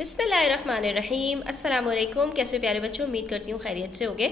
बिस्मिल्लाहिर्रहमानिर्रहीम। अस्सलाम वालेकुम। कैसे हो प्यारे बच्चों, उम्मीद करती हूँ खैरियत से होगे।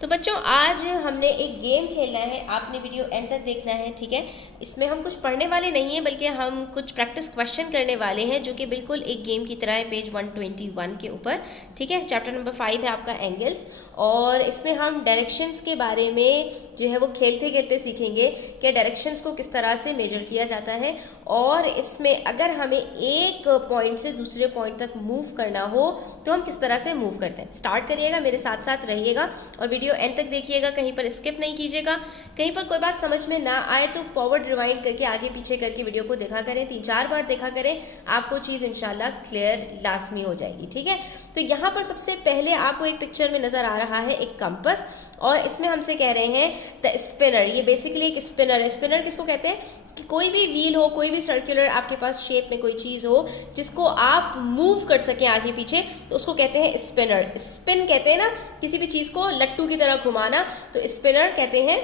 तो बच्चों आज हमने एक गेम खेलना है, आपने वीडियो एंड तक देखना है, ठीक है। इसमें हम कुछ पढ़ने वाले नहीं हैं बल्कि हम कुछ प्रैक्टिस क्वेश्चन करने वाले हैं जो कि बिल्कुल एक गेम की तरह है, पेज 121 के ऊपर, ठीक है। चैप्टर नंबर 5 है आपका एंगल्स, और इसमें हम डायरेक्शंस के बारे में जो है वो खेलते खेलते सीखेंगे कि डायरेक्शंस को किस तरह से मेजर किया जाता है, और इसमें अगर हमें एक पॉइंट से दूसरे पॉइंट तक मूव करना हो तो हम किस तरह से मूव करते हैं। स्टार्ट करिएगा, मेरे साथ साथ रहिएगा और वीडियो एंड तक देखिएगा, कहीं पर स्किप नहीं कीजिएगा। कहीं पर कोई बात समझ में ना आए तो फॉरवर्ड रिवाइंड करके आगे पीछे करके वीडियो को देखा करें, 3-4 बार देखा करें, आपको चीज़ इंशाल्लाह क्लियर लाजमी हो जाएगी, ठीक है। तो यहाँ पर सबसे पहले आपको एक पिक्चर में नज़र आ रहा है एक कंपस, और इसमें हमसे कह रहे हैं द स्पिनर। ये बेसिकली एक स्पिनर है। स्पिनर किसको कहते हैं कि कोई भी व्हील हो, कोई भी सर्कुलर आपके पास शेप में कोई चीज़ हो जिसको आप मूव कर सकें आगे पीछे, तो उसको कहते हैं स्पिनर। स्पिन कहते हैं ना किसी भी चीज़ को लट्टू की तरह घुमाना, तो स्पिनर कहते हैं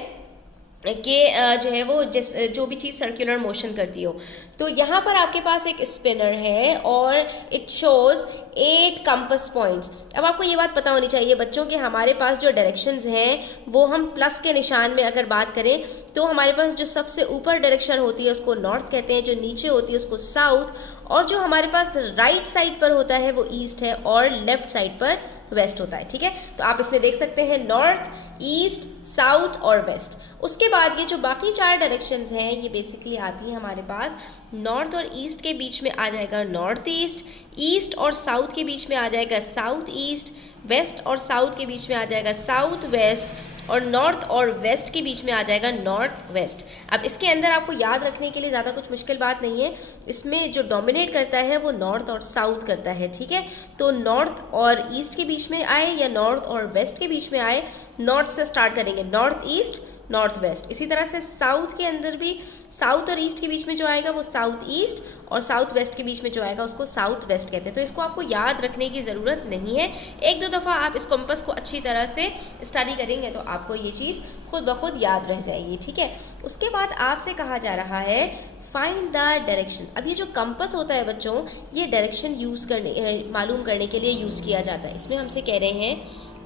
कि जो है वो जो भी चीज़ सर्कुलर मोशन करती हो। तो यहाँ पर आपके पास एक स्पिनर है और इट शोज़ 8 कंपस पॉइंट्स। अब आपको ये बात पता होनी चाहिए बच्चों कि हमारे पास जो डायरेक्शंस हैं वो हम प्लस के निशान में अगर बात करें तो हमारे पास जो सबसे ऊपर डायरेक्शन होती है उसको नॉर्थ कहते हैं, जो नीचे होती है उसको साउथ, और जो हमारे पास राइट साइड पर होता है वो ईस्ट है और लेफ्ट साइड पर वेस्ट होता है, ठीक है। तो आप इसमें देख सकते हैं नॉर्थ, ईस्ट, साउथ और वेस्ट। उसके बाद ये जो बाकी 4 डायरेक्शंस हैं ये बेसिकली आती हैं हमारे पास नॉर्थ और ईस्ट के बीच में आ जाएगा नॉर्थ ईस्ट, ईस्ट और साउथ के बीच में आ जाएगा साउथ ईस्ट, वेस्ट और साउथ के बीच में आ जाएगा साउथ वेस्ट, और नॉर्थ और वेस्ट के बीच में आ जाएगा नॉर्थ वेस्ट। अब इसके अंदर आपको याद रखने के लिए ज़्यादा कुछ मुश्किल बात नहीं है, इसमें जो डोमिनेट करता है वो नॉर्थ और साउथ करता है, ठीक है। तो नॉर्थ और ईस्ट के बीच में आए या नॉर्थ और वेस्ट के बीच में आए, नॉर्थ से स्टार्ट करेंगे, नॉर्थ ईस्ट नॉर्थ वेस्ट। इसी तरह से साउथ के अंदर भी साउथ और ईस्ट के बीच में जो आएगा वो साउथ ईस्ट, और साउथ वेस्ट के बीच में जो आएगा उसको साउथ वेस्ट कहते हैं। तो इसको आपको याद रखने की ज़रूरत नहीं है, 1-2 दफ़ा आप इस कंपस को अच्छी तरह से स्टडी करेंगे तो आपको ये चीज़ खुद ब खुद याद रह जाएगी, ठीक है। उसके बाद आपसे कहा जा रहा है फाइंड द डायरेक्शन। अब ये जो कंपस होता है बच्चों, ये डायरेक्शन यूज़ करने मालूम करने के लिए यूज़ किया जाता है। इसमें हमसे कह रहे हैं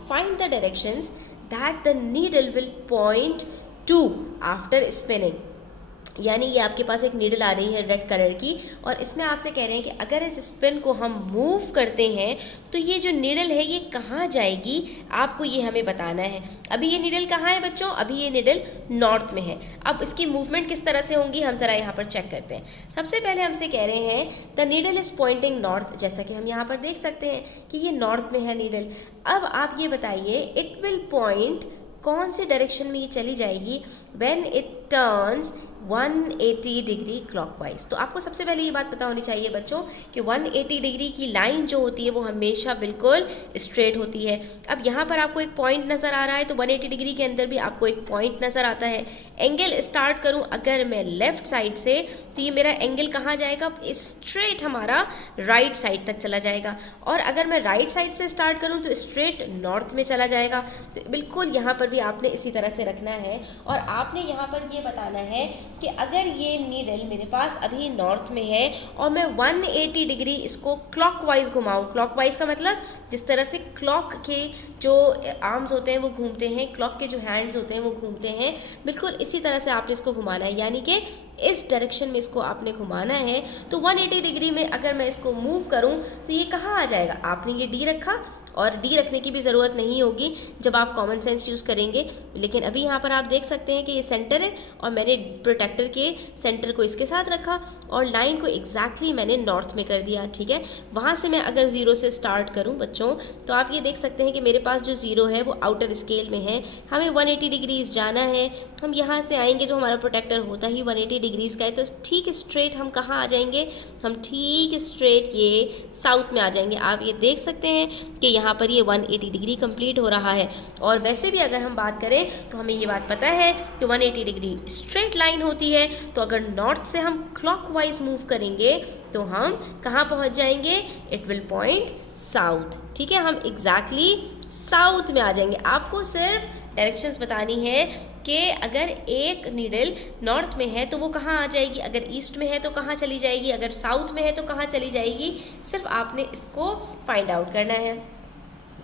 find the directions that the needle will point to after spinning। यानी ये आपके पास एक नीडल आ रही है रेड कलर की, और इसमें आपसे कह रहे हैं कि अगर इस स्पिन को हम मूव करते हैं तो ये जो नीडल है ये कहाँ जाएगी, आपको ये हमें बताना है। अभी ये नीडल कहाँ है बच्चों, अभी ये नीडल नॉर्थ में है। अब इसकी मूवमेंट किस तरह से होंगी हम ज़रा यहाँ पर चेक करते हैं। सबसे पहले हमसे कह रहे हैं the needle is Poynting north, जैसा कि हम यहाँ पर देख सकते हैं कि ये नॉर्थ में है नीडल। अब आप ये बताइए इट विल पॉइंट, कौन सी डायरेक्शन में ये चली जाएगी, when it turns 180 degree clockwise. तो आपको सबसे पहले ये बात पता होनी चाहिए बच्चों कि 180 डिग्री की लाइन जो होती है वो हमेशा बिल्कुल स्ट्रेट होती है। अब यहाँ पर आपको एक पॉइंट नज़र आ रहा है, तो 180 डिग्री के अंदर भी आपको एक पॉइंट नज़र आता है। एंगल स्टार्ट करूँ अगर मैं लेफ़्ट साइड से, तो ये मेरा एंगल कहाँ जाएगा, स्ट्रेट हमारा राइट साइड तक चला जाएगा, और अगर मैं राइट साइड से स्टार्ट करूँ तो स्ट्रेट नॉर्थ में चला जाएगा। तो बिल्कुल यहाँ पर भी आपने इसी तरह से रखना है, और आपने यहाँ पर ये बताना है कि अगर ये नीडल मेरे पास अभी नॉर्थ में है और मैं 180 डिग्री इसको क्लॉकवाइज घुमाऊँ। क्लॉकवाइज का मतलब जिस तरह से क्लॉक के जो आर्म्स होते हैं वो घूमते हैं, क्लॉक के जो हैंड्स होते हैं वो घूमते हैं, बिल्कुल इसी तरह से आपने इसको घुमाना है, यानी कि इस डायरेक्शन में इसको आपने घुमाना है। तो 180 डिग्री में अगर मैं इसको मूव करूं तो ये कहाँ आ जाएगा, आपने ये डी रखा, और डी रखने की भी ज़रूरत नहीं होगी जब आप कॉमन सेंस यूज़ करेंगे, लेकिन अभी यहाँ पर आप देख सकते हैं कि ये सेंटर है और मैंने प्रोटेक्टर के सेंटर को इसके साथ रखा और लाइन को एग्जैक्टली मैंने नॉर्थ में कर दिया, ठीक है। वहाँ से मैं अगर ज़ीरो से स्टार्ट करूँ बच्चों, तो आप ये देख सकते हैं कि मेरे पास जो ज़ीरो है वो आउटर स्केल में है, हमें 180 डिग्रीज़ जाना है। हम यहाँ से आएंगे, जो हमारा प्रोटेक्टर होता ही 180 डिग्रीज़ का है, तो ठीक स्ट्रेट हम कहाँ आ जाएंगे, हम ठीक स्ट्रेट ये साउथ में आ जाएंगे। आप ये देख सकते हैं कि यहाँ पर ये 180 डिग्री कंप्लीट हो रहा है। और वैसे भी अगर हम बात करें तो हमें ये बात पता है कि 180 डिग्री स्ट्रेट लाइन होती है, तो अगर नॉर्थ से हम क्लॉकवाइज मूव करेंगे तो हम कहाँ पहुँच जाएंगे, इट विल पॉइंट साउथ, ठीक है। हम एग्जैक्टली साउथ में आ जाएंगे। आपको सिर्फ डायरेक्शंस बतानी है कि अगर एक नीडल नॉर्थ में है तो वो कहाँ आ जाएगी, अगर ईस्ट में है तो कहाँ चली जाएगी, अगर साउथ में है तो कहाँ चली जाएगी। सिर्फ आपने इसको फाइंड आउट करना है,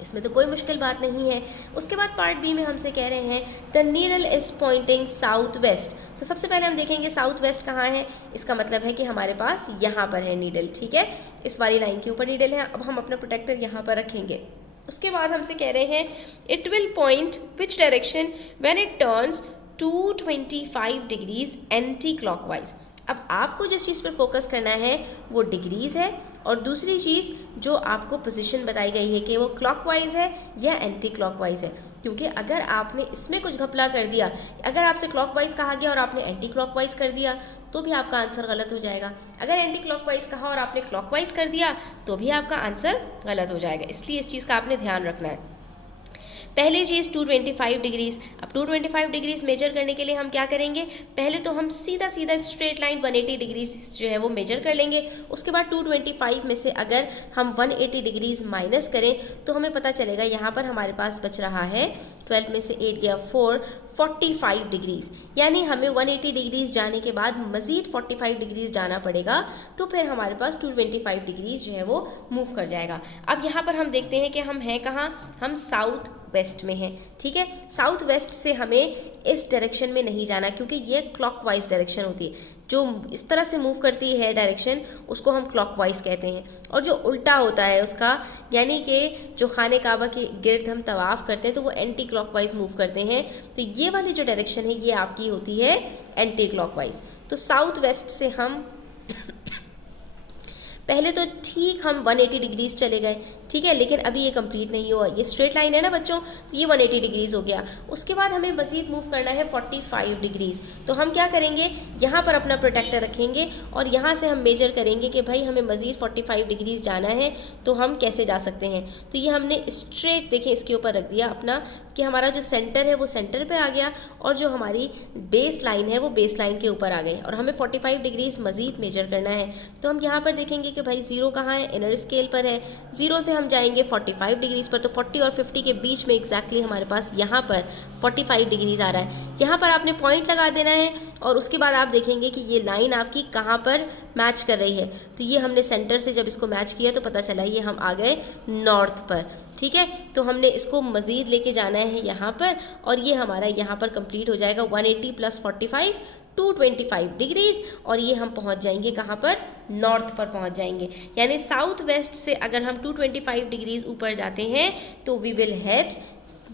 इसमें तो कोई मुश्किल बात नहीं है। उसके बाद पार्ट बी में हमसे कह रहे हैं the needle is Poynting south west. तो सबसे पहले हम देखेंगे साउथ वेस्ट कहाँ है। इसका मतलब है कि हमारे पास यहाँ पर है नीडल, ठीक है, इस वाली लाइन के ऊपर नीडल है। अब हम अपना प्रोटेक्टर यहाँ पर रखेंगे। उसके बाद हमसे कह रहे हैं it will point which direction when it turns 225 degrees anti clockwise. अब आपको जिस चीज़ पर फोकस करना है वो डिग्रीज़ है, और दूसरी चीज़ जो आपको पोजीशन बताई गई है कि वो क्लॉकवाइज है या एंटी क्लॉकवाइज है। क्योंकि अगर आपने इसमें कुछ घपला कर दिया, अगर आपसे क्लॉकवाइज कहा गया और आपने एंटी क्लॉकवाइज कर दिया तो भी आपका आंसर गलत हो जाएगा। अगर एंटी क्लॉकवाइज कहा और आपने क्लॉकवाइज कर दिया तो भी आपका आंसर गलत हो जाएगा। इसलिए इस चीज़ का आपने ध्यान रखना है। पहली चीज़ 225 डिग्रीज़। अब 225 डिग्रीज़ मेजर करने के लिए हम क्या करेंगे, पहले तो हम सीधा स्ट्रेट लाइन 180 डिग्रीज़ जो है वो मेजर कर लेंगे। उसके बाद 225 में से अगर हम 180 डिग्रीज़ माइनस करें तो हमें पता चलेगा यहाँ पर हमारे पास बच रहा है 12 में से 8 गया 4, 45 डिग्रीज़। यानी हमें 180 डिग्रीज़ जाने के बाद मज़ीद 45 डिग्रीज़ जाना पड़ेगा, तो फिर हमारे पास 225 डिग्रीज़ जो है वो मूव कर जाएगा। अब यहाँ पर हम देखते हैं कि हम हैं कहाँ, हम साउथ वेस्ट में है, ठीक है। साउथ वेस्ट से हमें इस डायरेक्शन में नहीं जाना, क्योंकि ये क्लॉकवाइज डायरेक्शन होती है। जो इस तरह से मूव करती है डायरेक्शन उसको हम क्लॉकवाइज कहते हैं, और जो उल्टा होता है उसका, यानी कि जो खाने काबा के गिर्द हम तवाफ़ करते हैं तो वो एंटी क्लॉकवाइज मूव करते हैं। तो ये वाली जो डायरेक्शन है ये आपकी होती है एंटी क्लॉकवाइज। तो साउथ वेस्ट से हम पहले तो ठीक हम 180 डिग्रीज़ चले गए, ठीक है, लेकिन अभी ये कंप्लीट नहीं हुआ। ये स्ट्रेट लाइन है ना बच्चों, तो ये 180 डिग्रीज़ हो गया। उसके बाद हमें मज़ीद मूव करना है 45 डिग्रीज़। तो हम क्या करेंगे, यहाँ पर अपना प्रोटेक्टर रखेंगे और यहाँ से हम मेजर करेंगे कि भाई हमें मज़ीद 45 डिग्रीज़ जाना है, तो हम कैसे जा सकते हैं। तो ये हमने स्ट्रेट देखें इसके ऊपर रख दिया अपना, कि हमारा जो सेंटर है वो सेंटर पे आ गया और जो हमारी बेस लाइन है वो बेस लाइन के ऊपर आ गई, और हमें 45 डिग्रीज़ मज़ीद मेजर करना है। तो हम यहाँ पर देखेंगे कि भाई 0 कहाँ है, इनर स्केल पर है। 0 से हम जाएंगे 45 डिग्रीज़ पर, तो 40 और 50 के बीच में एग्जैक्टली हमारे पास यहाँ पर 45 डिग्रीज़ आ रहा है। यहाँ पर आपने पॉइंट लगा देना है और उसके बाद आप देखेंगे कि ये लाइन आपकी कहाँ पर मैच कर रही है। तो ये हमने सेंटर से जब इसको मैच किया तो पता चला ये हम आ गए नॉर्थ पर, ठीक है। तो हमने इसको मज़ीद लेके जाना है यहाँ पर, और ये हमारा यहाँ पर कंप्लीट हो जाएगा 180 + 45 225 डिग्रीज़, और ये हम पहुँच जाएंगे कहाँ पर, नॉर्थ पर पहुँच जाएंगे। यानी साउथ वेस्ट से अगर हम 225 डिग्रीज़ ऊपर जाते हैं तो वी विल हेड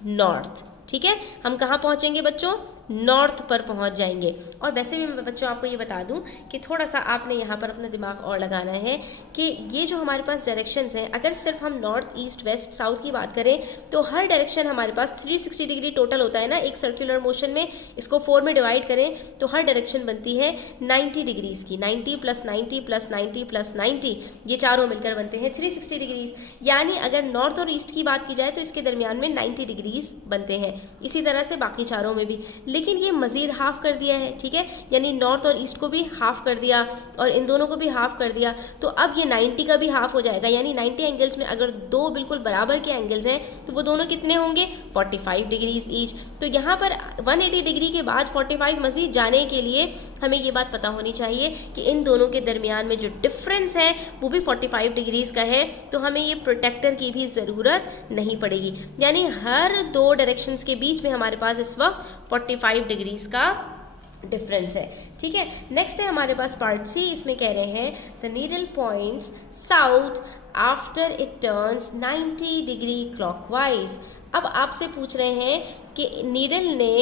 नॉर्थ, ठीक है। हम कहाँ पहुँचेंगे बच्चों, नॉर्थ पर पहुंच जाएंगे। और वैसे भी मैं बच्चों आपको ये बता दूं कि थोड़ा सा आपने यहाँ पर अपना दिमाग और लगाना है कि ये जो हमारे पास डायरेक्शंस हैं, अगर सिर्फ हम नॉर्थ ईस्ट वेस्ट साउथ की बात करें तो हर डायरेक्शन हमारे पास 360 डिग्री टोटल होता है ना, एक सर्कुलर मोशन में। इसको 4 में डिवाइड करें तो हर डायरेक्शन बनती है 90 डिग्रीज़ की। 90 + 90 + 90 + 90 ये चारों मिलकर बनते हैं 360 डिग्रीज़। यानी अगर नॉर्थ और ईस्ट की बात की जाए तो इसके दरमियान में 90 डिग्रीज़ बनते हैं। इसी तरह से बाकी चारों में भी, लेकिन ये मज़ीद हाफ़ कर दिया है, ठीक है। यानी नॉर्थ और ईस्ट को भी हाफ़ कर दिया और इन दोनों को भी हाफ़ कर दिया, तो अब ये 90 का भी हाफ़ हो जाएगा। यानी 90 एंगल्स में अगर दो बिल्कुल बराबर के एंगल्स हैं तो वो दोनों कितने होंगे, 45 डिग्रीज़ ईच। तो यहाँ पर 180 डिग्री के बाद 45 मज़ीद जाने के लिए हमें ये बात पता होनी चाहिए कि इन दोनों के दरमियान में जो डिफरेंस है वो भी 45 डिग्रीज़ का है, तो हमें ये प्रोटेक्टर की भी ज़रूरत नहीं पड़ेगी। यानी हर दो डायरेक्शंस के बीच में हमारे पास इस वक्त 45 डिग्रीज़ का डिफरेंस है, ठीक है। नेक्स्ट है हमारे पास पार्ट सी। इसमें कह रहे हैं the needle points south after it turns 90 degree clockwise. अब आपसे पूछ रहे हैं कि नीडल ने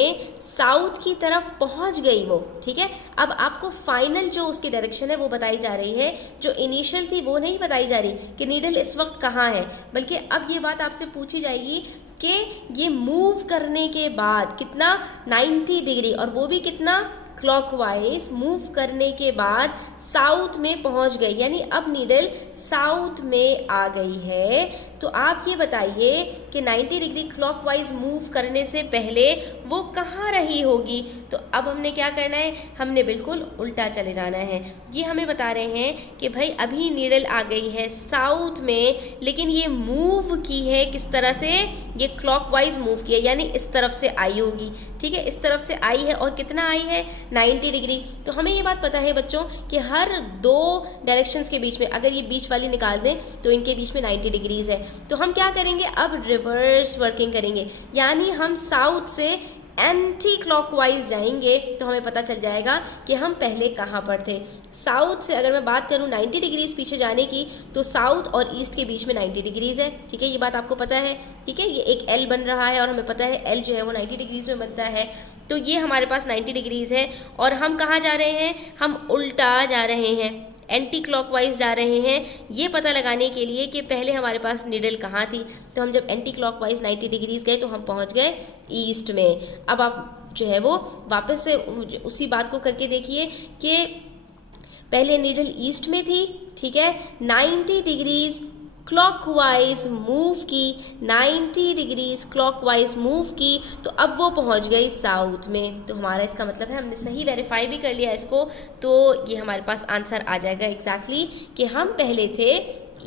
साउथ की तरफ पहुंच गई वो, ठीक है। अब आपको फाइनल जो उसकी डायरेक्शन है वो बताई जा रही है, जो इनिशियल थी वो नहीं बताई जा रही कि नीडल इस वक्त कहाँ है, बल्कि अब ये बात आपसे पूछी जाएगी कि ये मूव करने के बाद कितना 90 डिग्री, और वो भी कितना क्लॉकवाइज मूव करने के बाद साउथ में पहुंच गई। यानी अब नीडल साउथ में आ गई है, तो आप ये बताइए कि 90 डिग्री क्लॉकवाइज मूव करने से पहले वो कहाँ रही होगी। तो अब हमने क्या करना है, हमने बिल्कुल उल्टा चले जाना है। ये हमें बता रहे हैं कि भाई अभी नीडल आ गई है साउथ में, लेकिन ये मूव की है किस तरह से, ये क्लॉकवाइज मूव की है, यानी इस तरफ से आई होगी। ठीक है, इस तरफ से आई है और कितना आई है, 90 डिग्री। तो हमें ये बात पता है बच्चों कि हर दो डायरेक्शंस के बीच में, अगर ये बीच वाली निकाल दें तो इनके बीच में 90 डिग्रीज है। तो हम क्या करेंगे, अब रिवर्स वर्किंग करेंगे, यानी हम साउथ से एंटी क्लॉकवाइज जाएंगे। तो हमें पता चल जाएगा कि हम पहले कहाँ पर थे। साउथ से अगर मैं बात करूँ 90 डिग्रीज पीछे जाने की, तो साउथ और ईस्ट के बीच में 90 डिग्रीज है। ठीक है, ये बात आपको पता है। ठीक है, ये एक एल बन रहा है और हमें पता है एल जो है वो 90 डिग्रीज में बनता है। तो ये हमारे पास 90 डिग्रीज है और हम कहाँ जा रहे हैं, हम उल्टा जा रहे हैं, एंटी क्लॉकवाइज जा रहे हैं, ये पता लगाने के लिए कि पहले हमारे पास निडल कहाँ थी। तो हम जब एंटी क्लॉकवाइज 90 डिग्रीज गए तो हम पहुँच गए ईस्ट में। अब आप जो है वो वापस से उसी बात को करके देखिए कि पहले निडल ईस्ट में थी, ठीक है, 90 डिग्रीज क्लॉकवाइज मूव की, 90 डिग्रीज क्लॉकवाइज मूव की, तो अब वो पहुंच गई साउथ में। तो हमारा इसका मतलब है हमने सही वेरीफाई भी कर लिया इसको, तो ये हमारे पास आंसर आ जाएगा एग्जैक्टली कि हम पहले थे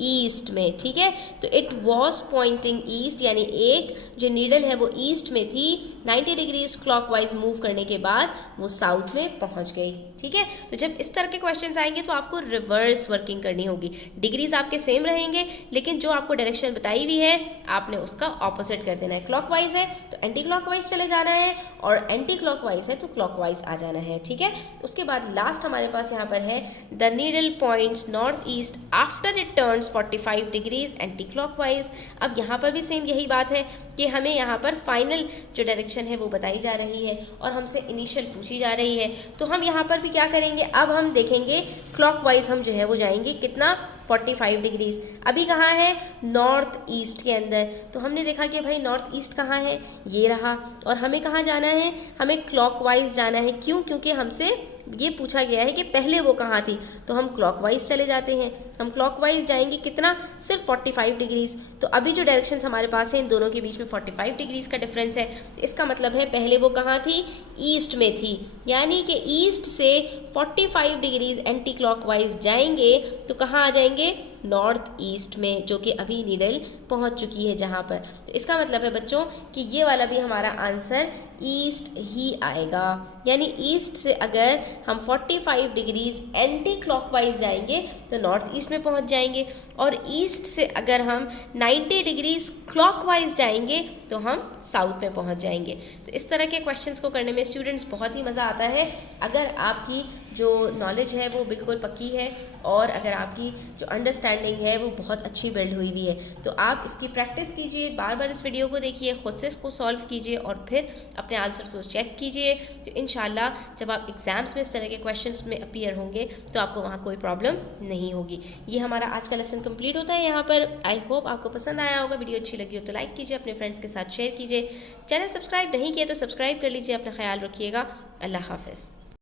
ईस्ट में। ठीक है, तो इट वॉज पॉइंटिंग ईस्ट, यानी एक जो नीडल है वो ईस्ट में थी, 90 डिग्रीज क्लॉकवाइज मूव करने के बाद वो साउथ में पहुंच गई। ठीक है, तो जब इस तरह के क्वेश्चंस आएंगे तो आपको रिवर्स वर्किंग करनी होगी। डिग्रीज आपके सेम रहेंगे, लेकिन जो आपको डायरेक्शन बताई हुई है आपने उसका ऑपोजिट कर देना है। क्लॉकवाइज है तो एंटी क्लॉकवाइज चले जाना है, और एंटी क्लॉकवाइज है तो क्लॉकवाइज आ जाना है। ठीक है, उसके बाद लास्ट हमारे पास यहाँ पर है the needle points north east after it turns 45 degrees anti clockwise. अब यहाँ पर भी सेम यही बात है कि हमें यहाँ पर फाइनल जो डायरेक्शन है वो बताई जा रही है और हमसे इनिशियल पूछी जा रही है। तो हम यहाँ पर भी क्या करेंगे, अब हम देखेंगे क्लॉकवाइज हम जो है वो जाएंगे कितना, 45 डिग्रीज। अभी कहाँ है, नॉर्थ ईस्ट के अंदर। तो हमने देखा कि भाई नॉर्थ ईस्ट कहाँ है, ये रहा, और हमें कहाँ जाना है, हमें क्लॉकवाइज जाना है। क्यों, क्योंकि हमसे ये पूछा गया है कि पहले वो कहाँ थी, तो हम क्लॉकवाइज चले जाते हैं। हम क्लॉकवाइज जाएंगे कितना, सिर्फ 45 डिग्रीज। तो अभी जो डायरेक्शंस हमारे पास हैं इन दोनों के बीच में 45 डिग्रीज का डिफरेंस है। इसका मतलब है पहले वो कहाँ थी, ईस्ट में थी, यानी कि ईस्ट से 45 डिग्रीज एंटी क्लॉकवाइज जाएंगे तो कहाँ आ जाएंगे, नॉर्थ ईस्ट में, जो कि अभी नीडल पहुंच चुकी है जहां पर। तो इसका मतलब है बच्चों कि ये वाला भी हमारा आंसर ईस्ट ही आएगा, यानी ईस्ट से अगर हम 45 डिग्रीज एंटी क्लॉकवाइज जाएंगे तो नॉर्थ ईस्ट में पहुंच जाएंगे, और ईस्ट से अगर हम 90 डिग्रीज क्लॉकवाइज जाएंगे तो हम साउथ में पहुंच जाएंगे। तो इस तरह के क्वेश्चंस को करने में स्टूडेंट्स बहुत ही मज़ा आता है अगर आपकी जो नॉलेज है वो बिल्कुल पक्की है और अगर आपकी जो अंडरस्टैंडिंग है वो बहुत अच्छी बिल्ड हुई हुई है। तो आप इसकी प्रैक्टिस कीजिए, बार बार इस वीडियो को देखिए, खुद से इसको सॉल्व कीजिए और फिर अपने आंसर को चेक कीजिए। तो इंशाल्लाह जब आप एग्ज़ाम्स में इस तरह के क्वेश्चंस में अपीयर होंगे तो आपको वहाँ कोई प्रॉब्लम नहीं होगी। ये हमारा आज का लेसन कंप्लीट होता है यहाँ पर। आई होप आपको पसंद आया होगा। वीडियो अच्छी लगी हो तो लाइक कीजिए, अपने फ्रेंड्स के साथ शेयर कीजिए। चैनल सब्सक्राइब नहीं किया तो सब्सक्राइब कर लीजिए। अपना ख्याल रखिएगा। अल्लाह हाफ़िज़।